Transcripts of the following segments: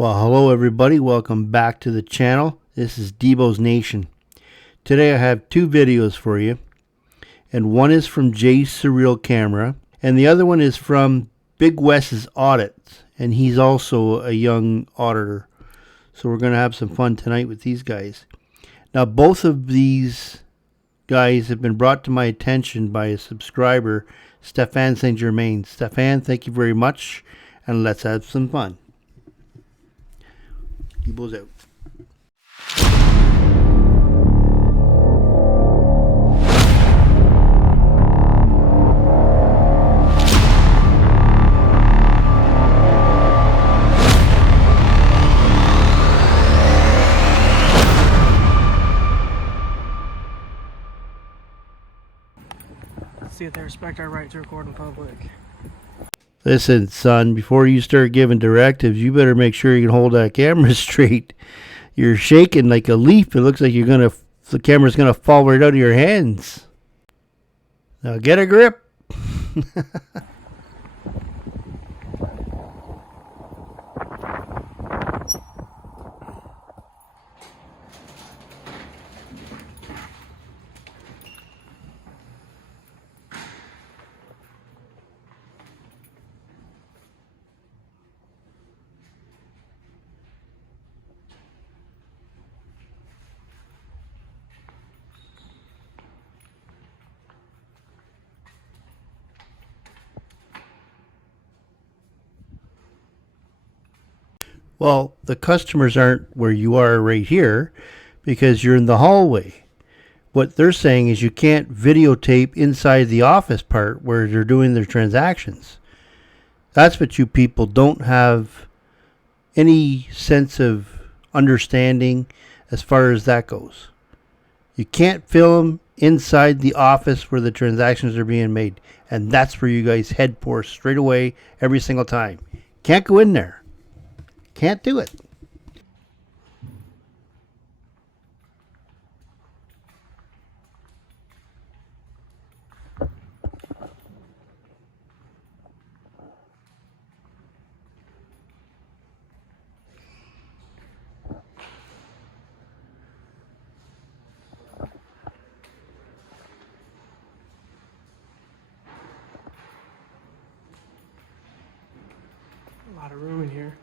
Well, hello everybody. Welcome back to the channel. This is DEBOS Nation. Today I have two videos for you. And one is from Jay Surreal Camera. And the other one is from Big Wes Audit. And he's also a young auditor. So we're going to have some fun tonight with these guys. Now both of these guys have been brought to my attention by a subscriber, Stefan St. Germain. Stefan, thank you very much. And let's have some fun. DEBOS out. Let's see if they respect our right to record in public. Listen, son, before you start giving directives, you better make sure you can hold that camera straight. You're shaking like a leaf. It looks like the camera's gonna fall right out of your hands. Now get a grip. Well, the customers aren't where you are right here because you're in the hallway. What they're saying is you can't videotape inside the office part where they're doing their transactions. That's what you people don't have any sense of understanding as far as that goes. You can't film inside the office where the transactions are being made. And that's where you guys head for straight away every single time. Can't go in there. Can't do it. A lot of room in here.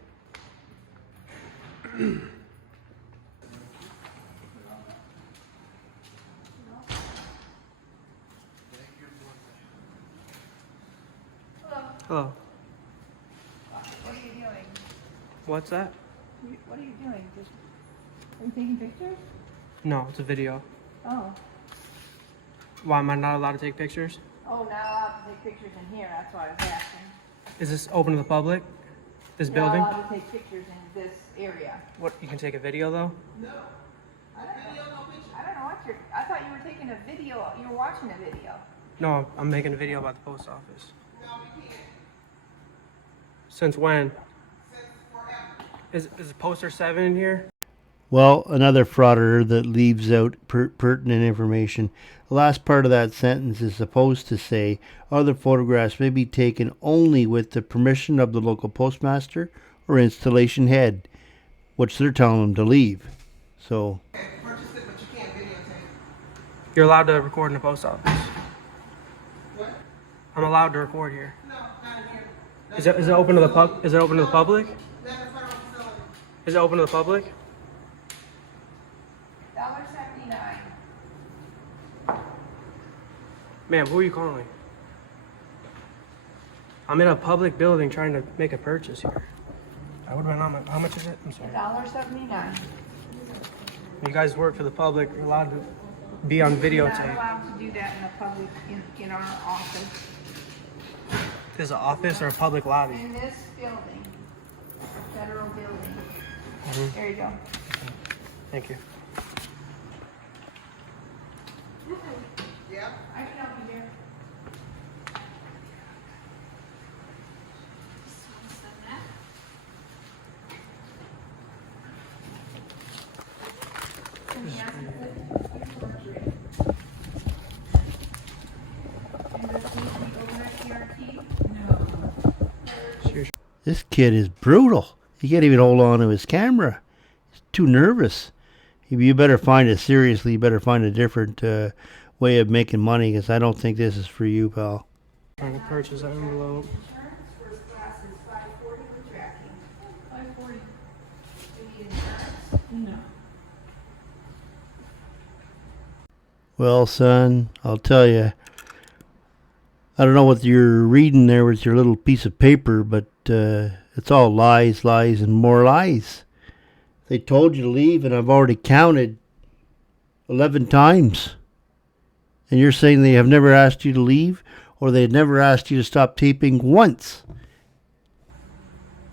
Hello. What are you doing? What's that? What are you doing? Are you taking pictures? No, it's a video. Oh. Why am I not allowed to take pictures? Oh, not allowed to take pictures in here. That's why I was asking. Is this open to the public? This You're building? not allowed to take pictures in this area. What? You can take a video though? No. I don't know what I thought you were taking a video. You were watching a video. No, I'm making a video about the post office. No, we can't. Since when? Since forever. Is poster 7 in here? Well, another frauditor that leaves out pertinent information. The last part of that sentence is supposed to say, other photographs may be taken only with the permission of the local postmaster or installation head, which they're telling them to leave. So, You're allowed to record in the post office. What? I'm allowed to record here. No, not in here. Is it open to the pub? Is it open to the public? That's a federal facility. Is it open to the public? $1.79. Ma'am, who are you calling? I'm in a public building trying to make a purchase here. I would have been on my, how much is it? I'm sorry. $1.79. You guys work for the public. You're allowed to be on You're not videotape. allowed to do that in the public, in our office. This is an office or a public lobby? In this building, federal building. Mhm. There you go. Thank you. Yeah. I can help you here. this kid is brutal. He can't even hold on to his camera. He's too nervous. You better find it seriously. You better find a different way of making money, because I don't think this is for you, pal. Trying to purchase an envelope. Insurance first class is 540 with tracking. 540. You need insurance? No. Well, son, I'll tell you. I don't know what you're reading there with your little piece of paper, but it's all lies, lies, and more lies. They told you to leave, and I've already counted 11 times. And you're saying they have never asked you to leave, or they had never asked you to stop taping once.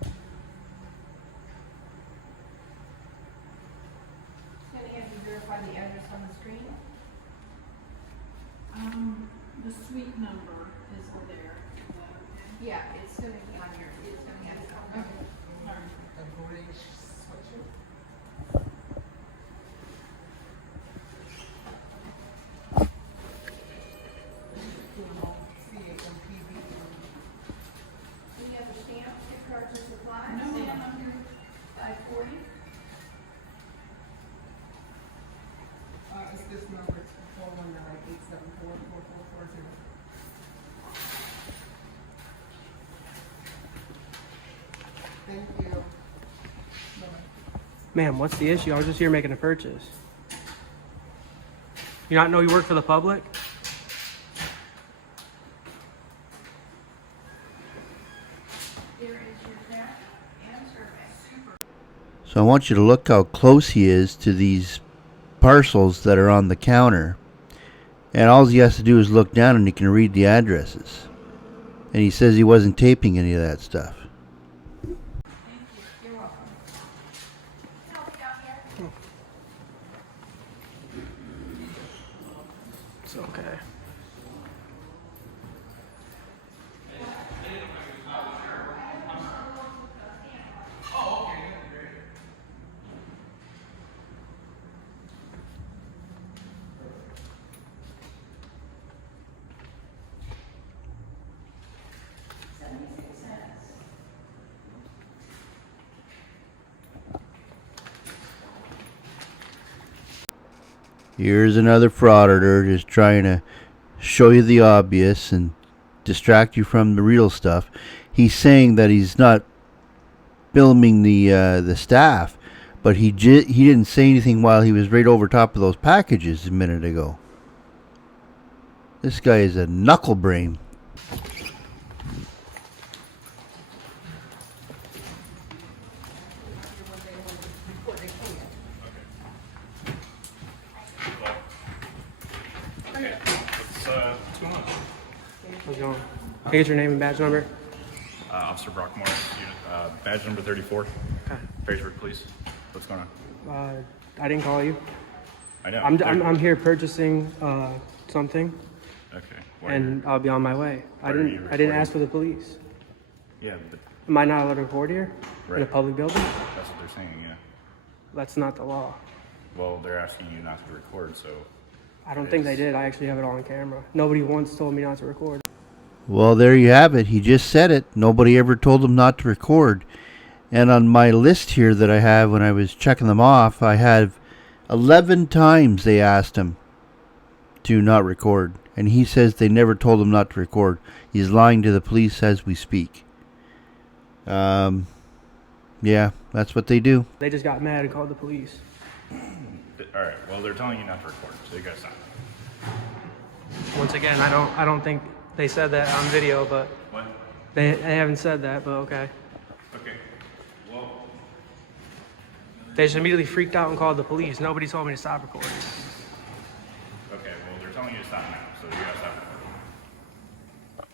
Can you have to verify the address on the screen? The suite number is there. Yeah, it's gonna be on your, it's gonna be on your. Okay. Do you have a stamp, gift cards, and supplies? No, ma'am. 540? It's this number, it's 419-874-4440. Thank you. Ma'am, what's the issue? I was just here making a purchase. You not know you work for the public? There is your check and survey. So I want you to look how close he is to these parcels that are on the counter. And all he has to do is look down and he can read the addresses. And he says he wasn't taping any of that stuff. Thank you. You're welcome. Help you out here? It's okay. Here's another frauditor just trying to show you the obvious and distract you from the real stuff. He's saying that he's not filming the staff, but he didn't say anything while he was right over top of those packages a minute ago. This guy is a knuckle brain. How's it going? Can I get your name and badge number? Officer Brockmore, unit, badge number 34. Okay. Perrysburg Police. What's going on? I didn't call you. I know. I'm here purchasing something, Okay. Why and I'll be on my way. Why are you I didn't recording? ask for the police. Yeah, but Am I not allowed to record here in a Right. public building? that's what they're saying. Yeah. That's not the law. Well, they're asking you not to record, so I don't think they did. I actually have it on camera. Nobody once told me not to record. Well, there you have it. He just said it. Nobody ever told him not to record. And on my list here that I have when I was checking them off, I have 11 times they asked him to not record. And he says they never told him not to record. He's lying to the police as we speak. Yeah, that's what they do. They just got mad and called the police. all right. Well, they're telling you not to record, so you gotta stop. Once again, I don't think they said that on video, but What? they haven't said that, but okay. Okay. Well, They just immediately freaked out and called the police. Nobody told me to stop recording. okay. Well, they're telling you to stop now, so you gotta stop recording.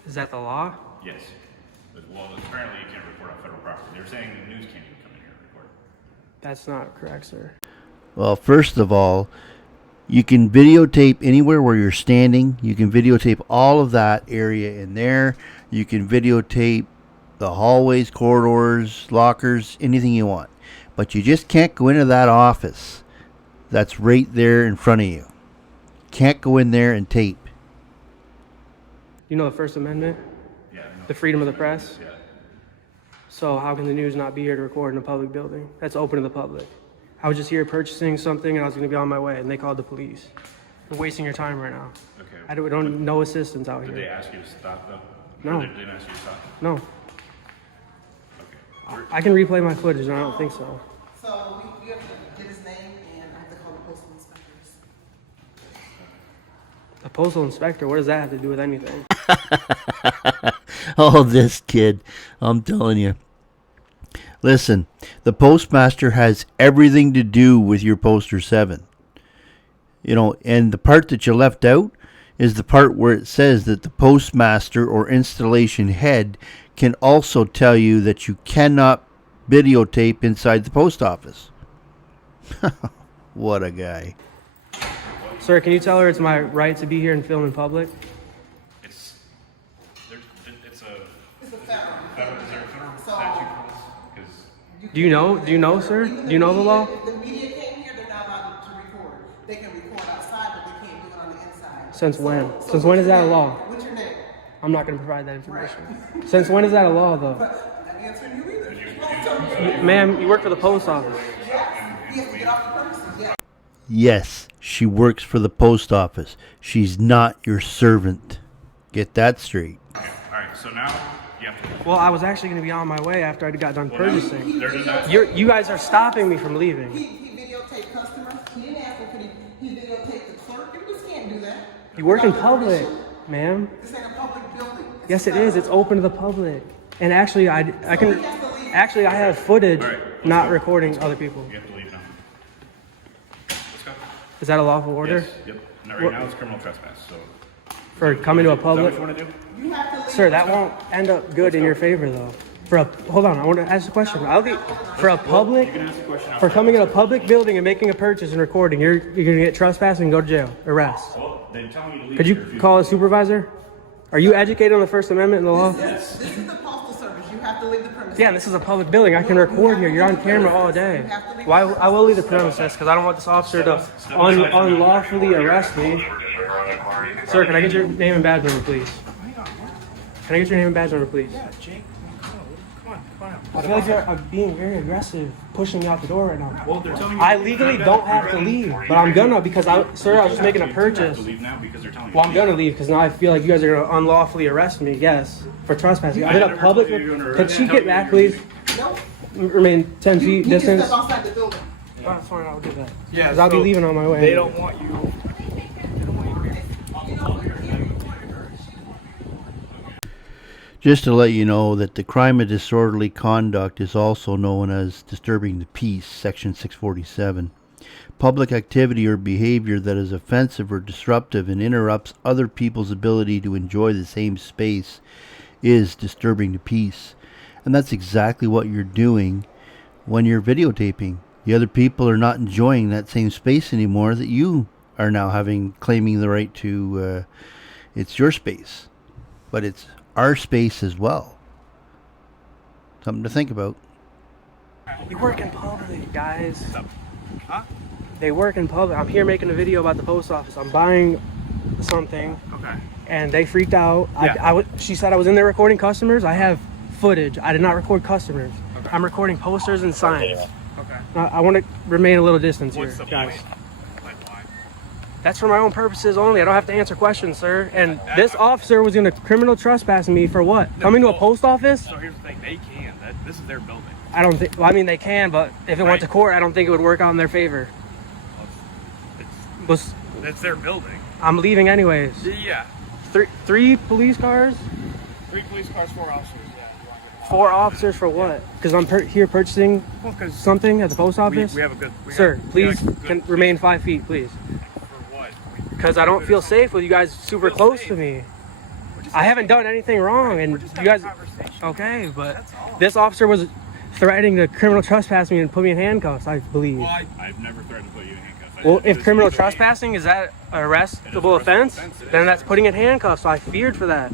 Is that the law? Yes. Well, apparently you can't record on federal property. They're saying the news can't even come in here and record. That's not correct, sir. Well, first of all, you can videotape anywhere where you're standing. You can videotape all of that area in there. You can videotape the hallways, corridors, lockers, anything you want. But you just can't go into that office that's right there in front of you. Can't go in there and tape. You know the First Amendment? Yeah. No, The freedom of the press? Yeah. So how can the news not be here to record in a public building that's open to the public? I was just here purchasing something and I was going to be on my way and they called the police. You're wasting your time right now. Okay. I don't no assistance out Did they here. ask you to stop though? No. Or they didn't ask you to stop? No. Okay. I can replay my footage and I don't think so. So you have to get his name and I have to call the postal inspectors. A postal inspector, what does that have to do with anything? Oh, this kid. I'm telling you. Listen, the postmaster has everything to do with your poster 7. You know, and the part that you left out is the part where it says that the postmaster or installation head can also tell you that you cannot videotape inside the post office. What a guy. Sir, can you tell her it's my right to be here and film in public? It's a It's a federal. is there a federal statute for this? Because Do you know, sir? Do you know the law? If the media came here, they're not allowed to record. They can record outside, but they can't do it on the inside. Since when? So Since when is that a law? What's your name? I'm not going to provide that information. Since when is that a law, though? I'm not answering you either. Ma'am, you work for the post office. He has to get off the premises, yeah. Yes, she works for the post office. She's not your servant. Get that straight. all right, so now you have to. Well, I was actually going to be on my way after I got done purchasing. They're not. You guys are stopping me from leaving. He videotaped customers. He didn't ask him, could he videotaped the clerk? You just can't do that. You work in Without public, permission. ma'am. This ain't a public building. Yes, it is. It's open to the public. And actually, I can. Actually, I have footage not recording other people. You have to leave now. Let's go. Is that a lawful order? Yes. Yep. No, right now it's criminal trespass. So. For coming to a Is that what public? you want to do? You have to leave. Sir, that won't end up good in your favor, though. Hold on, I want to ask a question. For a public, You can ask a question. for coming in a public building and making a purchase and recording, you're gonna get trespassed and go to jail, arrest. Well, they're telling you to leave. Could here you if call a supervisor? Are you educated on the First Amendment and the law? This is the postal service. You have to leave the premises. Yeah, this is a public building. I can record here. You're on camera all day. Why? I will leave the premises because I don't want this officer to unlawfully arrest me. Sir, can I get your name and badge number, please? Can I get your name and badge number, please? Yeah, Jake. Come on out. I feel like you're being very aggressive, pushing me out the door right now. Well, they're telling you. I legally don't have to leave, but I'm gonna because sir, I was just making a You purchase. have to leave now because they're telling you. Well, I'm gonna leave because now I feel like you guys are gonna unlawfully arrest me. Yes, for trespassing. I'm in a public. Could she get back, please? Nope. Remain 10 feet He can distance. step outside the building. Oh, that's fine. I'll do that. Yeah, 'Cause I'll be so leaving on my way. They don't want you. Just to let you know that the crime of disorderly conduct is also known as disturbing the peace, section 647. Public activity or behavior that is offensive or disruptive and interrupts other people's ability to enjoy the same space is disturbing the peace. And that's exactly what you're doing when you're videotaping. The other people are not enjoying that same space anymore that you are now claiming the right to. It's your space, but it's our space as well. Something to think about. You work in public, guys. Huh? They work in public. I'm here making a video about the post office. I'm buying something, Okay. and they freaked out. Yeah. She said I was in there recording customers. I have footage. I did not record customers. Okay. I'm recording posters and signs. Okay. I want to remain a little distance What's here, the guys. point? Like why? That's for my own purposes only. I don't have to answer questions, sir. And this officer was going to criminal trespass me for what? Coming to a post office? So here's the thing, they can. This is their building. I don't think. Well, I mean, they can, but if it went to court, I don't think it would work out in their favor. Was It's their building. I'm leaving anyways. Yeah. Three police cars, 3 police cars, 4 officers. Yeah. 4 officers for what? Because I'm here purchasing Well, because something at the post office. we have a good. Sir, please good, can remain 5 feet, please. for what? Because I don't feel safe with you guys super feel close safe. to me. We're just I haven't done anything wrong, and We're just you guys. having a conversation. Okay, but That's all. this officer was threatening to criminal trespass me and put me in handcuffs, I believe. Well, I've never threatened to put you in handcuffs. Well, if criminal trespassing is that an arrestable offense, then that's putting in handcuffs. So I feared for that.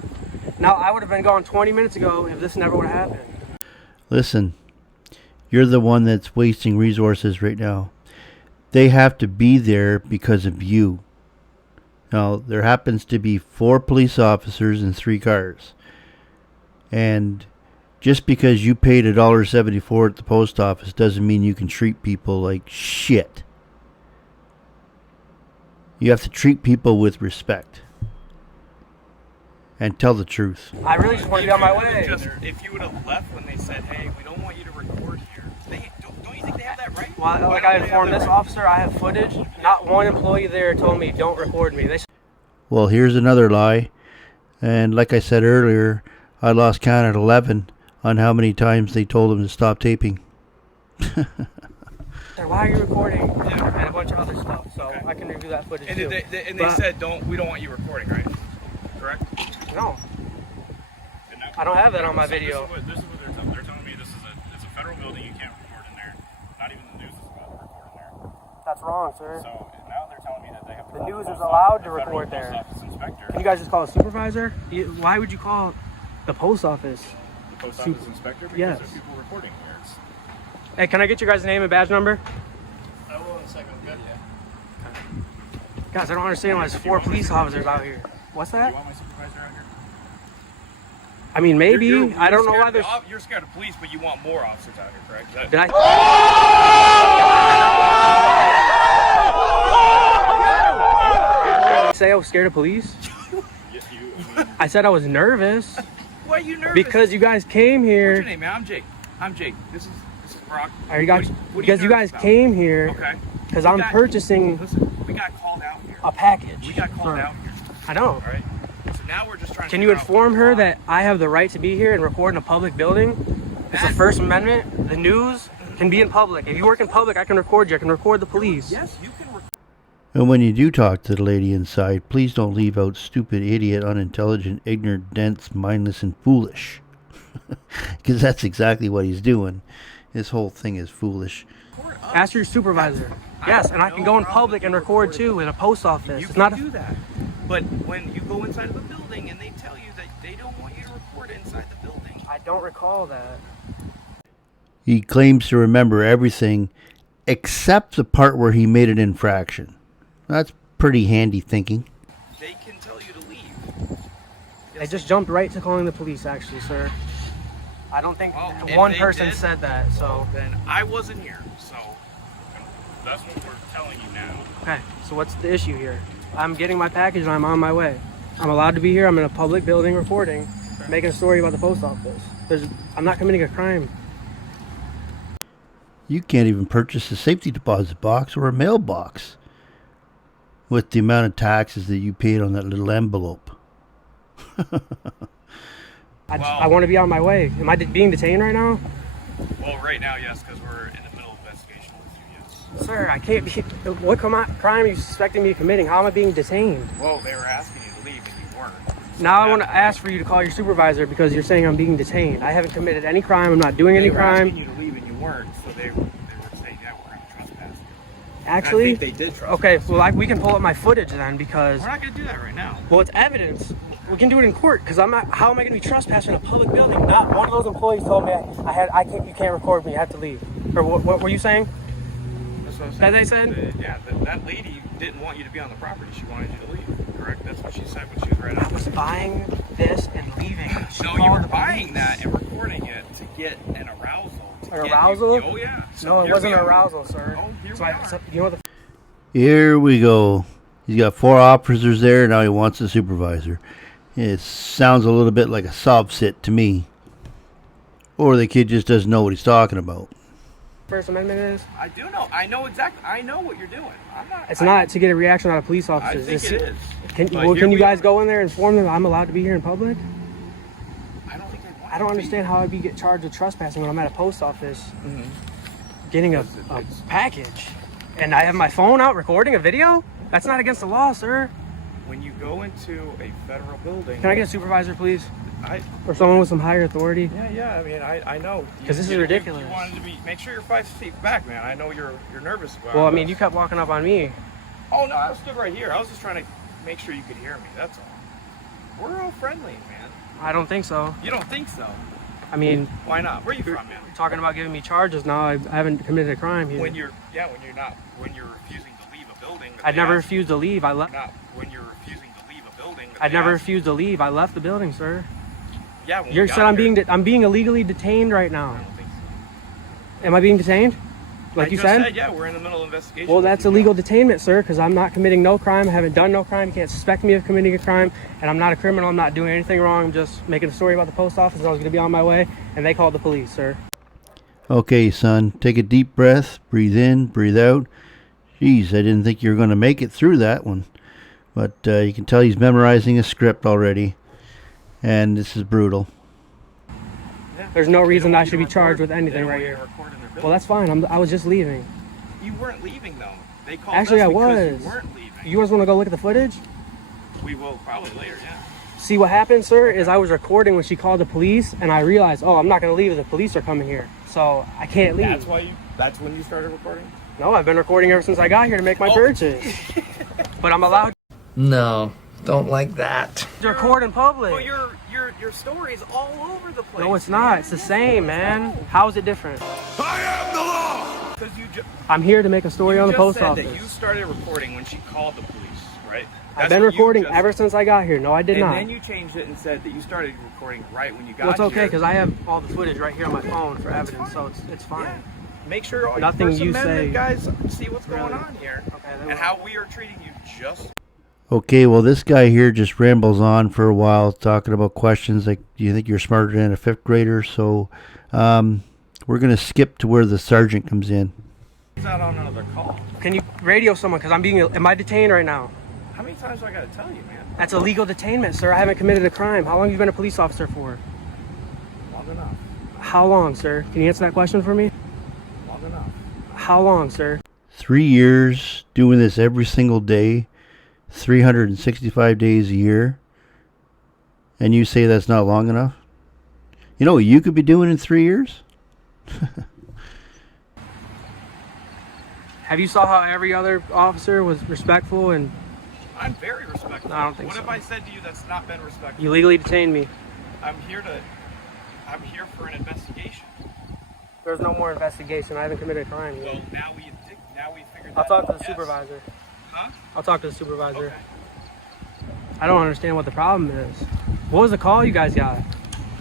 Now I would have been gone 20 minutes ago if this never would have happened. Listen, you're the one that's wasting resources right now. They have to be there because of you. Now, there happens to be 4 police officers and 3 cars. And Just because you paid $1.74 at the post office doesn't mean you can treat people like shit. You have to treat people with respect. And tell the truth. I really just want to be on my way. If you would have left when they said, hey, we don't want you to record here, don't you think they have that right? Well, like I informed this officer, I have footage. Not one employee there told me, don't record me. They Well, here's another lie. And like I said earlier, I lost count at 11 on how many times they told him to stop taping. said, why are you recording? And a bunch of other stuff. So I can review that footage And too. they said, we don't want you recording, right? Correct? No. I don't have that on my video. This is what they're telling me. They're telling me it's a federal building. You can't record in there. Not even the news is allowed to record in there. That's wrong, sir. So now they're telling me that they have to The call news post is allowed office- to the federal record there. post office inspector. Can you guys just call a supervisor? Why would you call the post office? The post office inspector? Because Yes. there's people recording here. It's, Hey, can I get your guys' name and badge number? I will in a second. Good. Guys, I don't understand why there's 4 police officers out here. What's you that? want my supervisor out here? I mean, maybe. You're I don't know scared why of there's... You're scared of police, but you want more officers out here, correct? Did I... say I was scared of police? I said I was nervous Why are you nervous? because you guys came What's here. your name, man? I'm Jake. This is Brock. Are you guys, What are because you nervous guys about? came here Okay. because We I'm got- purchasing Listen, we got called out here. a package. We got called for- out here. I know. All right. So now we're just trying to. Can you figure out inform her why. that I have the right to be here and record in a public building? It's the First Amendment. The news can be in public. If you work in public, I can record you. I can record the police. Yes, you can. And when you do talk to the lady inside, please don't leave out stupid, idiot, unintelligent, ignorant, dense, mindless, and foolish. Because that's exactly what he's doing. His whole thing is foolish. Ask your supervisor. Yes, and I can go in public and record too in a post office. You It's can not do that. But when you go inside of a building and they tell you that they don't want you to record inside the building, I don't recall that. He claims to remember everything except the part where he made an infraction. That's pretty handy thinking. they can tell you to leave. I just jumped right to calling the police, actually, sir. I don't think Well, if one they person did, said that, so. Then I wasn't here, so that's what we're telling you now. Okay, so what's the issue here? I'm getting my package and I'm on my way. I'm allowed to be here. I'm in a public building recording, making a story about the post office. I'm not committing a crime. You can't even purchase a safety deposit box or a mailbox with the amount of taxes that you paid on that little envelope. I want to be on my way. Am I being detained right now? well, right now, yes, because we're in the middle of investigation with you. Yes. Sir, I can't be. What crime are you suspecting me of committing? How am I being detained? Well, they were asking you to leave and you weren't. Now I want to ask for you to call your supervisor because you're saying I'm being detained. I haven't committed any crime. I'm not doing any They were asking crime. you to leave and you weren't, so they were saying, yeah, we're going to trespass you. Actually, I think they did trespass. okay. Well, we can pull up my footage then because We're not going to do that right now. well, it's evidence. We can do it in court because I'm not. How am I going to be trespassing in a public building? Not one of those employees told me I can't. You can't record me. You have to leave. Or what were you saying? That's what I'm That saying. they said? Yeah, that lady didn't want you to be on the property. She wanted you to leave, correct? That's what she said when she was right I out. was buying this and leaving. She No, you called were the buying police. that and recording it to get an arousal. to An get arousal? You, oh, yeah. So No, it here wasn't we an are. arousal, sir. Oh, here So we I, are. so, you know what the Here we go. He's got 4 officers there. Now he wants a supervisor. It sounds a little bit like a sob sit to me. Or the kid just doesn't know what he's talking about. First Amendment is? I do know. I know exactly. I know what you're doing. I'm not. It's not to get a reaction out of police I officers. think It's- it is. Can, But well, here can you we guys are. go in there and inform them I'm allowed to be here in public? I don't think they want I don't you to be. understand how I'd be get charged with trespassing when I'm at a post office getting a package. And I have my phone out recording a video? That's not against the law, sir. When you go into a federal building. Can I get a supervisor, please? I, Or someone with some higher authority? yeah. I mean, I know. 'Cause this is You ridiculous. wanted to be. Make sure you're 5 feet back, man. I know you're nervous about. Well, I it. mean, you kept walking up on me. Oh no, I stood right here. I was just trying to make sure you could hear me. That's all. We're all friendly, man. I don't think so. You don't think so? I mean, Why not? Where are you you're from, man? talking about giving me charges now. I haven't committed a crime here. When you're refusing to leave a building. that I'd they never ask- refused to leave. Not when you're refusing to leave a building. that I'd they never ask- refused to leave. I left the building, sir. Yeah. When You we said got I'm here. I'm being illegally detained right I now. don't think so. Am I being detained? Like I you just said? Yeah, we're in the middle of investigation. Well, with that's you illegal guys. detainment, sir, because I'm not committing no crime. I haven't done no crime. You can't suspect me of committing a crime, and I'm not a criminal. I'm not doing anything wrong. I'm just making a story about the post office. I was going to be on my way, and they called the police, sir. Okay, son, take a deep breath, breathe in, breathe out. Jeez, I didn't think you were going to make it through that one. But you can tell he's memorizing a script already. And this is brutal. Yeah. There's no They reason don't I want should you be to charged record- with anything they don't right want you here. to record in their Well, that's fine. I was just leaving. You weren't leaving though. They called Actually, us I because was. You weren't leaving. You guys want to go look at the footage? We will probably later. Yeah. See, what happened, sir, is I was recording when she called the police, and I realized, oh, I'm not going to leave if the police are coming here. So I can't leave. That's when you started recording. No, I've been recording ever since I got here to make my Oh. purchase. But I'm allowed No, don't like that. to record in public. Well, your story is all over the place. No, it's not. It's the same, man. How is it different? Because you just I'm here to make a story on the post said office. that you started recording when she called the police, right? I've That's been what you recording just- ever since I got here. No, I did and not. then you changed it and said that you started recording right when you got Well, it's okay here. because I have all the footage right here on my phone for evidence, so it's fine. Yeah. Make sure all Nothing your First you Amendment say- guys see what's going Really? on here Okay, then and we'll- how we are treating you just. Okay, well, this guy here just rambles on for a while talking about questions like, do you think you're smarter than a fifth grader? So we're going to skip to where the sergeant comes in. He's out on another call. Can you radio someone? Because am I detained right now? How many times do I gotta tell you, man? That's illegal detainment, sir. I haven't committed a crime. How long have you been a police officer for? Long enough. How long, sir? Can you answer that question for me? Long enough. How long, sir? 3 years doing this every single day, 365 days a year, and you say that's not long enough? You know what you could be doing in 3 years? Have you saw how every other officer was respectful and I'm very respectful. I don't think what so. have I said to you that's not been respectful? you legally detained me? I'm here for an investigation. There's no more investigation. I haven't committed a crime yet. Well, now we figured that I'll talk to the out. Yes. supervisor. Huh? I'll talk to the supervisor. Okay. I don't understand what the problem is. What was the call you guys got?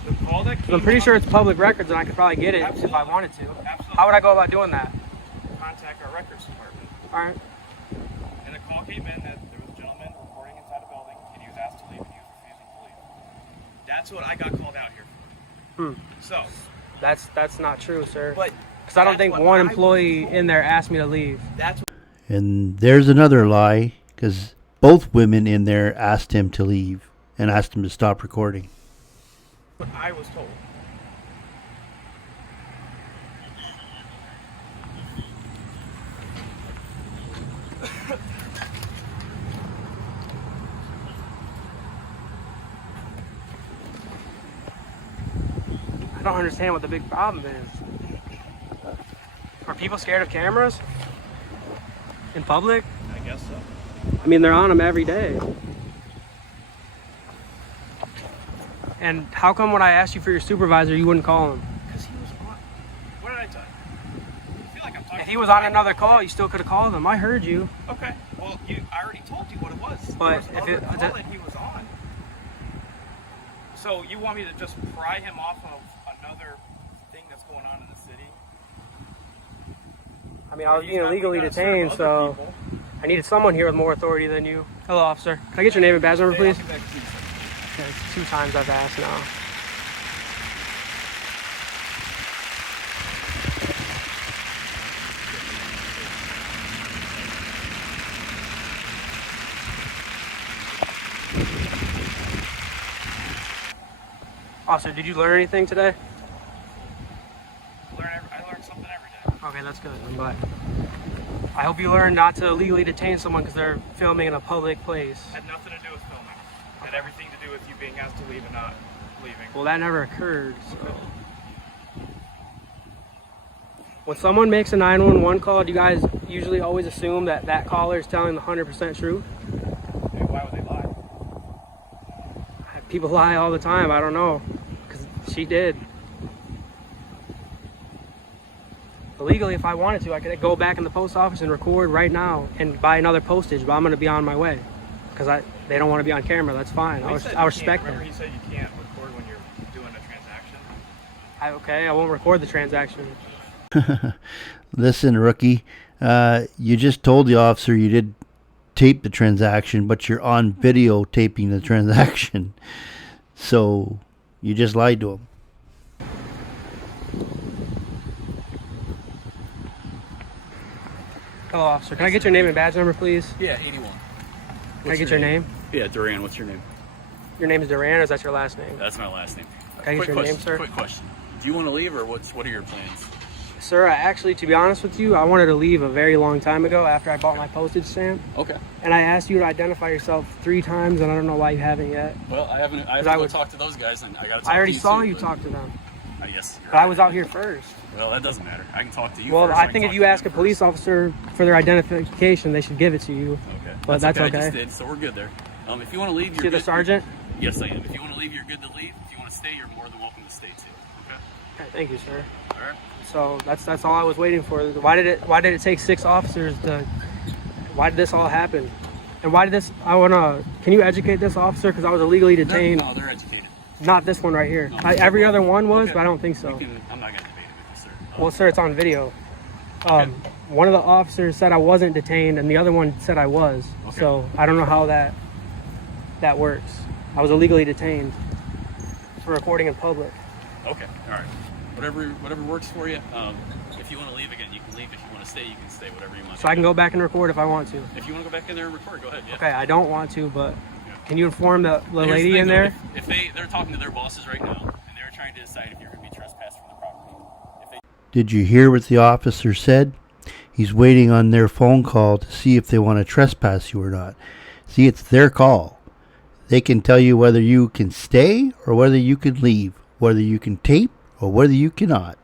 The call that came I'm pretty up- sure it's public records and I could probably get it if I Absolutely. wanted to. Absolutely. How would I go about doing that? Contact our records department. Alright. And a call came in that there was a gentleman recording inside a building and he was asked to leave and he was refusing to leave. That's what I got called out here for. So, That's not true, sir. but Because I don't that's think what one I was employee told. in there asked me to leave. That's And there's another lie, because both women in there asked him to leave and asked him to stop recording. what I was told. I don't understand what the big problem is. Are people scared of cameras? In public? I guess so. I mean, they're on them every day. And how come when I asked you for your supervisor, you wouldn't call him? Because he was on. What did I tell you? I feel like I'm talking. If he was on another call, you still could have called him. I heard you. Okay. Well, I already told you what it was. But There was if other it- call that he was on. So you want me to just pry him off of another thing that's going on in the city? I mean, I was He's being not- illegally we gotta serve detained, other so people. I needed someone here with more authority than you. Hello, officer. Can I get your name and badge number, Hey, please? I'll get back to you. Okay, it's 2 times I've asked now. Officer, did you learn anything today? I learn something every day. Okay, that's good. I'm glad. I hope you learn not to illegally detain someone because they're filming in a public place. Had nothing to do with filming. Had everything to do with you being asked to leave and not leaving. Well, that never occurred, so. When someone makes a 911 call, do you guys usually always assume that that caller is telling the 100% truth? Dude, why would they lie? People lie all the time. I don't know. Because she did. Legally, if I wanted to, I could go back in the post office and record right now and buy another postage, but I'm going to be on my way. Because they don't want to be on camera. That's fine. Well, he said I you respect can't. that. Remember, he said you can't record when you're doing Okay, I won't record the transaction. Listen, rookie, you just told the officer you did tape the transaction, but you're on videotaping the transaction. So you just lied to him. Hello, officer. Can I get your name and badge number, please? Yeah, 81. Can I get your name? Yeah, Duran. What's your name? Your name is Duran, or is that your last name? That's my last name. Can I get your name, sir? Quick question. Do you want to leave, or what are your plans? Sir, actually, to be honest with you, I wanted to leave a very long time ago after I bought my postage stamp. Okay. And I asked you to identify yourself 3 times, and I don't know why you haven't yet. Well, I haven't. I have to talk to those guys, and I got to talk to you. I already saw too, you but- talk to them. Yes. But I was out here first. Well, that doesn't matter. I can talk to you. Well, first. I can think if talk you to ask a them police first. officer for their identification, they should give it to you. Okay. But that's I okay. just did, so we're good there. If you want to leave, you're See the good. sergeant? Yes, I am. If you want to leave, you're good to leave. If you want to stay, you're more than welcome to stay too. Okay. Okay, thank you, sir. All right. So that's all I was waiting for. Why did it take 6 officers to? Why did this all happen? And why did this? Can you educate this officer, because I was illegally detained? No, they're educated. Not this one right here. No, Every other one was, okay. but I don't think so. I'm not going to debate it with you, sir. Well, sir, it's on video. One of the officers said I wasn't detained, and the other one said I was. Okay. So I don't know how that works. I was illegally detained for recording in public. Okay. All right. Whatever works for you. If you want to leave again, you can leave. If you want to stay, you can stay. Whatever you want. So I can go back and record if I want to. If you want to go back in there and record, go ahead. Yeah. Okay, I don't want to, but can you inform the Here's the lady thing, in though. there? If they're talking to their bosses right now, and they're trying to decide if you're going to be trespassed from the property. Did you hear what the officer said? He's waiting on their phone call to see if they want to trespass you or not. See, it's their call. They can tell you whether you can stay or whether you can leave, whether you can tape or whether you cannot.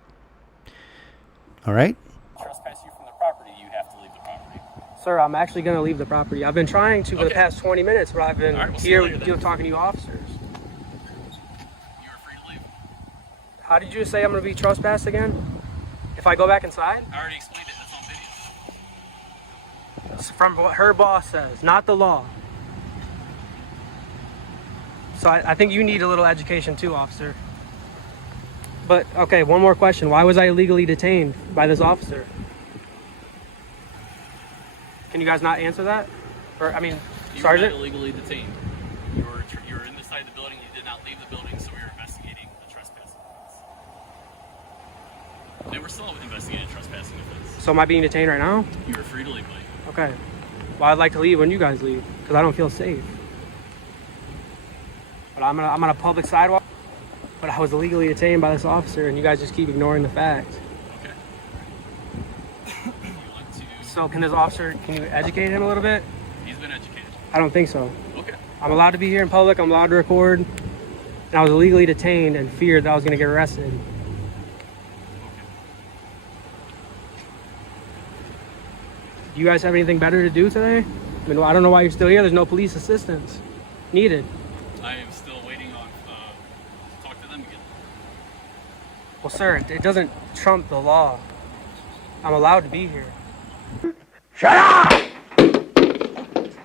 All right? Trespass you from the property, you have to leave the property. Sir, I'm actually going to leave the property. I've been trying to for the Okay. past 20 minutes, but I've been All right, we'll see here you later then. talking to you officers. You are free to leave. How did you say I'm going to be trespassed again? If I go back inside? I already explained it. That's on video. It's from what her boss says, not the law. So I think you need a little education too, officer. But, okay, one more question. Why was I illegally detained by this officer? Can you guys not answer that? Or, I mean, You Sergeant? were not illegally detained. You were in the side of the building. You did not leave the building, so we were investigating a trespassing offense. And we're still investigating a trespassing offense. So am I being detained right now? You are free to leave, buddy. Okay. Well, I'd like to leave when you guys leave, because I don't feel safe. But I'm on a public sidewalk, but I was illegally detained by this officer, and you guys just keep ignoring the fact. Okay. You want to... So can this officer, can you educate him a little bit? He's been educated. I don't think so. Okay. I'm allowed to be here in public, I'm allowed to record, and I was illegally detained and feared that I was going to get arrested. Do you guys have anything better to do today? I mean, I don't know why you're still here. There's no police assistance needed. I am still waiting on talk to them again. Well, sir, it doesn't trump the law. I'm allowed to be here.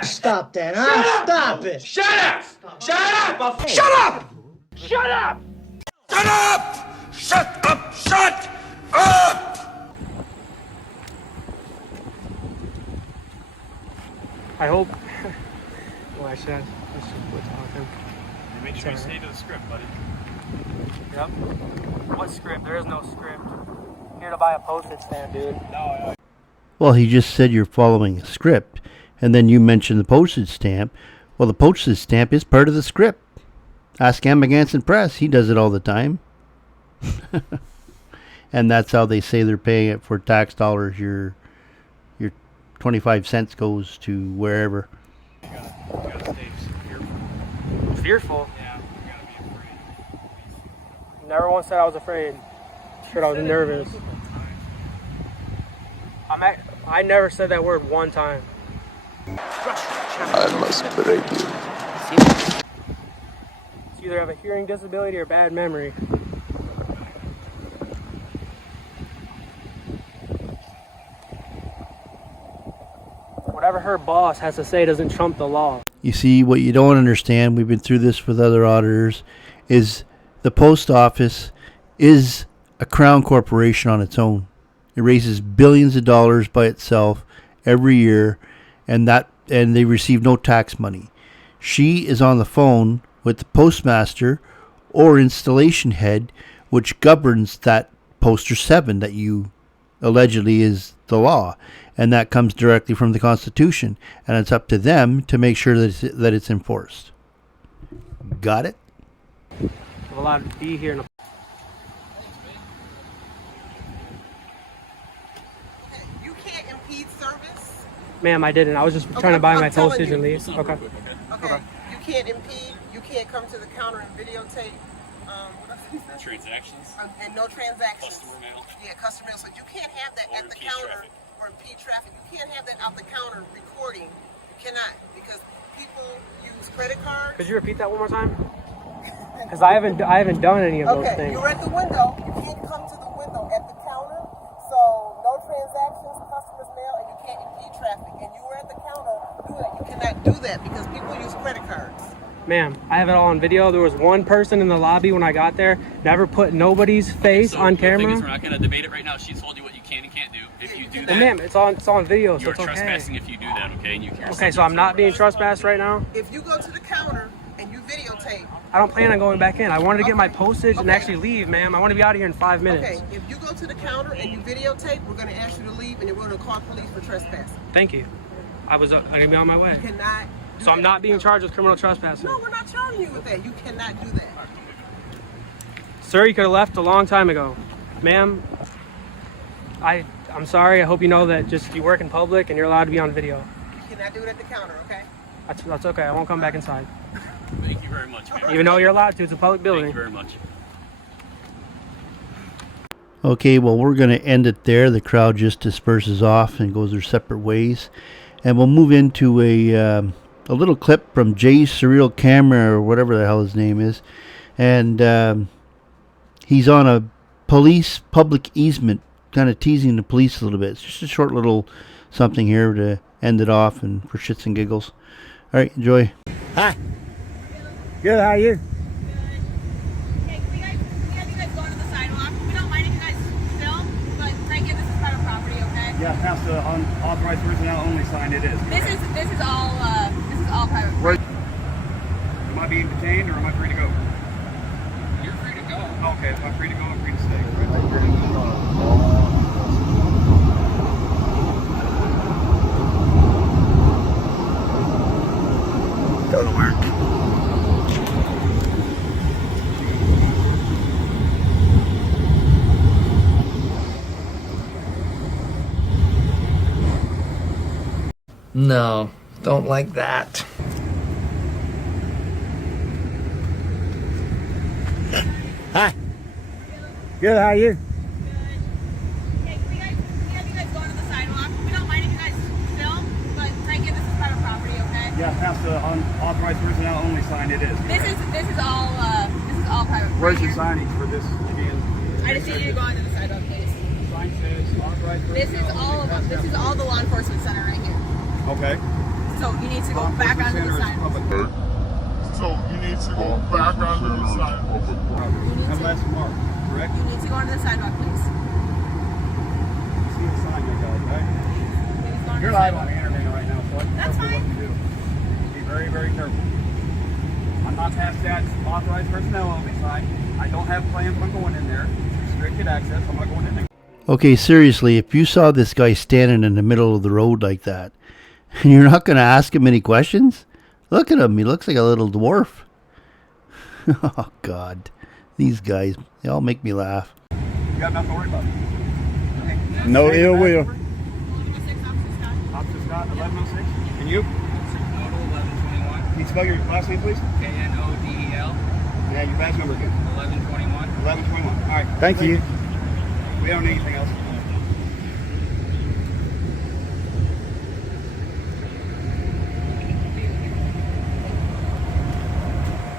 Stop that, huh? Stop it. I hope. Well, I should quit talking. You make sure you stay to the script, buddy. Yep. What script? There is no script. Here to buy a postage stamp, dude. Well, he just said you're following a script, and then you mentioned the postage stamp. Well, the postage stamp is part of the script. Ask Amagansett Press. He does it all the time. And that's how they say they're paying it for tax dollars. Your 25 cents goes to wherever. You gotta stay fearful. Fearful? Yeah, you gotta be afraid. Never once said I was afraid. Sure, I was nervous. I never said that word one time. I must break you. You either have a hearing disability or bad memory. Whatever her boss has to say doesn't trump the law. You see, what you don't understand, we've been through this with other auditors, is the post office is a crown corporation on its own. It raises billions of dollars by itself every year, and they receive no tax money. She is on the phone with the postmaster or installation head, which governs that poster 7 that you allegedly is the law, and that comes directly from the Constitution, and it's up to them to make sure that it's enforced. Got it? I'm allowed to be here in a You can't impede service. Ma'am, I didn't. I was just trying to buy my postage and leave. Okay. Okay. You can't impede. You can't come to the counter and videotape. What else did he say? Transactions. And no transactions. Customer mail. Yeah, customer mail. So you can't have that Or at the impede counter traffic. or impede traffic. You can't have that out the counter recording. You cannot, because people use credit cards. Could you repeat that one more time? Because I haven't done any of those Okay, things. you're at the window. You can't come to the window at the counter. So no transactions, customers mail, and you can't impede traffic. And you were at the counter doing that. You cannot do that because people use credit cards. Ma'am, I have it all on video. There was one person in the lobby when I got there. Never put nobody's face So on the thing is, camera. we're not going to debate it right now. She told you what you can and can't do. If you do And that, ma'am, it's on video, so you're it's okay. trespassing if you do that, okay? And you're Okay, so I'm not being trespassed right now. If you go to the counter and you videotape, I don't plan on going back in. I wanted to get my Okay. postage and Okay. actually leave, ma'am. I want to be out of here in 5 minutes. okay, if you go to the counter and you videotape, we're going to ask you to leave and then we're going to call police for trespassing. Thank you. I'm gonna be on my way. You cannot. do So I'm that not at being the charged counter. with criminal trespassing. No, we're not charging you with that. You cannot do that. Sir, you could have left a long time ago. Ma'am, I'm sorry. I hope you know that just you work in public and you're allowed to be on video. You cannot do it at the counter, okay? That's okay. I won't come back inside. Thank you very much, ma'am. Even though you're allowed to. It's a public Thank building. you very much. Okay, well, we're going to end it there. The crowd just disperses off and goes their separate ways. And we'll move into a little clip from Jay Surreal Camera, or whatever the hell his name is. And he's on a public easement, kind of teasing the police a little bit. It's just a short little something here to end it off and for shits and giggles. All right, enjoy. Hi. Good, how are you? Hey, can you guys go onto the sidewalk? We don't mind if you guys film, but right here, this is private property, okay? Yeah, past the unauthorized personnel only sign it is. This is all private property. Am I being detained or am I free to go? You're free to go. Okay, if I'm free to go, I'm free to stay. Go to work. No, don't like that. Hi. Good, how are you? Hey, can you guys go onto the sidewalk? We don't mind if you guys film, but right here, this is private property, okay? Yeah, past the unauthorized personnel only sign it is. This is all private property. Where's your signage for this again? I just need you to go onto the sidewalk, please. Sign says authorized This is all the law enforcement center right here. Okay. So you need to go back onto the sidewalk. So you need to go back onto the side. Have last mark, correct? You need to go onto the sidewalk, please. See the sign you got, right? Please go onto You're the live on sidewalk. the internet right now, so I can That's tell you what to do. Be very, very careful. I'm not past that authorized personnel only sign. I don't have plans on going in there. It's restricted access. I'm not going in there. Okay, seriously, if you saw this guy standing in the middle of the road like that, and you're not going to ask him any questions? Look at him. He looks like a little dwarf. Oh, God. These guys, they all make me laugh. You got nothing to worry about. No ill will. 1106, Officer Scott. Officer Scott, 1106. And you? Nodal 1121. Can you spell your last name, please? KNODEL Yeah, your badge number again. 1121. 1121. All right. Thank you. We don't need anything else.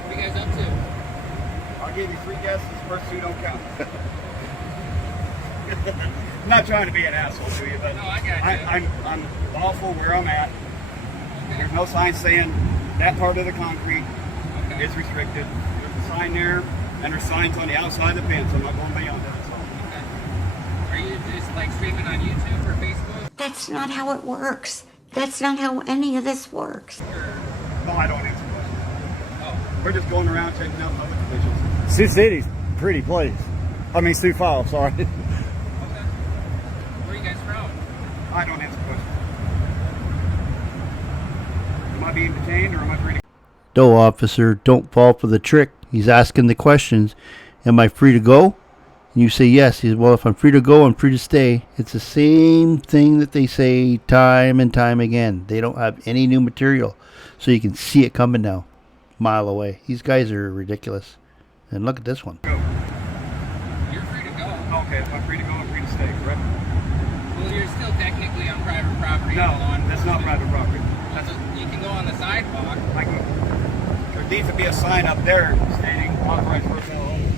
What are you guys up to? I'll give you 3 guesses. First 2 don't count. I'm not trying to be an asshole to you, but No, I got you. I'm lawful where I'm at. There's no sign saying that part of the concrete is restricted. There's a sign there And there's signs on the outside of the fence. I'm not going beyond that. So. Are you just like streaming on YouTube or Facebook? That's not how it works. That's not how any of this works. No, I don't answer questions. Oh. We're just going around checking out public officials. Sioux City's a pretty place. I mean, Sioux Falls, sorry. Okay. Where are you guys from? I don't answer questions. Am I being detained or am I free to... No, officer, don't fall for the trick. He's asking the questions. Am I free to go? And you say yes. He says, well, if I'm free to go, I'm free to stay. It's the same thing that they say time and time again. They don't have any new material. So you can see it coming now, a mile away. These guys are ridiculous. And look at this one. Go. You're free to go. Okay, if I'm free to go, I'm free to stay, correct? Well, you're still technically on private property. No, that's not private property. That's you can go on the sidewalk. There needs to be a sign up there stating authorized personnel only.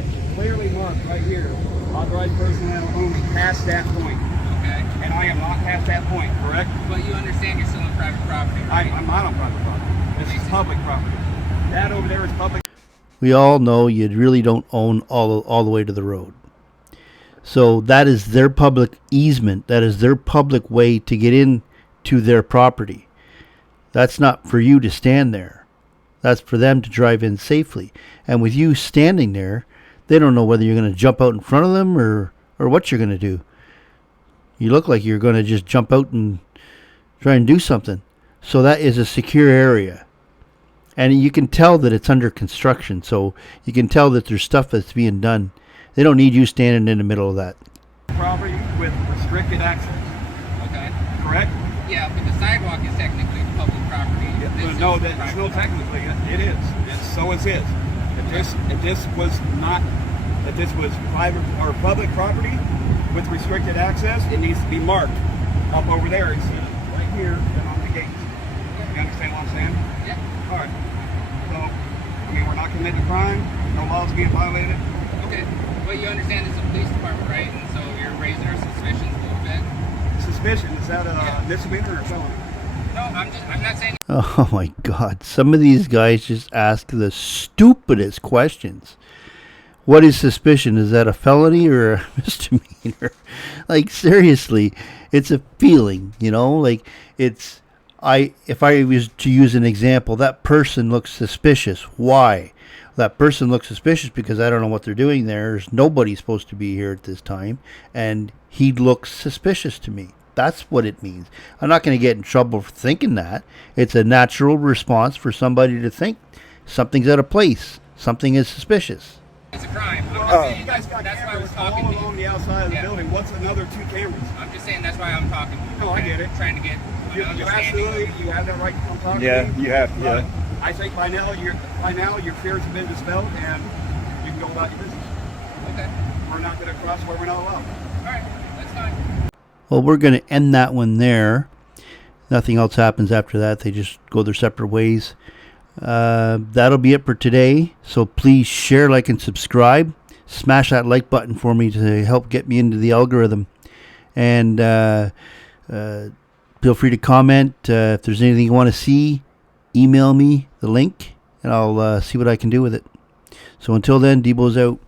It's clearly marked right here, authorized personnel only, past that point. Okay. And I am not past that point, correct? But you understand you're still on private property, right? I'm not on private property. This is public property. That over there is public. We all know you really don't own all the way to the road. So that is their public easement. That is their public way to get in to their property. That's not for you to stand there. That's for them to drive in safely. And with you standing there, they don't know whether you're going to jump out in front of them or what you're going to do. You look like you're going to just jump out and try and do something. So that is a secure area. And you can tell that it's under construction. So you can tell that there's stuff that's being done. They don't need you standing in the middle of that. Property with restricted access. Okay. Correct? Yeah, but the sidewalk is technically public property. No, that's no technically. It is. So is his. If this was not, if this was private or public property with restricted access, it needs to be marked up over there instead of right here and on the gate. You understand what I'm saying? Yeah. All right. So, I mean, we're not committing a crime. No laws being violated. Okay. But you understand it's a police department, right? And so you're raising our suspicions a little bit. Suspicion, is that a misdemeanor or felony? No, I'm not saying. Oh my God. Some of these guys just ask the stupidest questions. What is suspicion? Is that a felony or a misdemeanor? Like, seriously, it's a feeling, you know, like if I was to use an example, that person looks suspicious. Why? That person looks suspicious because I don't know what they're doing there. There's nobody supposed to be here at this time. And he looks suspicious to me. That's what it means. I'm not going to get in trouble for thinking that. It's a natural response for somebody to think something's out of place. Something is suspicious. It's a crime. You guys got cameras all along the outside of the building. What's another 2 cameras? I'm just saying that's why I'm talking to you. No, I get it. Trying to get You absolutely, you have that right to come talk to me. Yeah, you have. But Yeah. I think by now your fears have been dispelled and you can go about your business. Okay. We're not going to cross where we're not allowed. All right. That's fine. Well, we're going to end that one there. Nothing else happens after that. They just go their separate ways. That'll be it for today. So please share, like, and subscribe. Smash that like button for me to help get me into the algorithm. And feel free to comment. If there's anything you want to see, email me the link, and I'll see what I can do with it. So until then, DEBOS out.